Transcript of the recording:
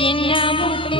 Sinamutin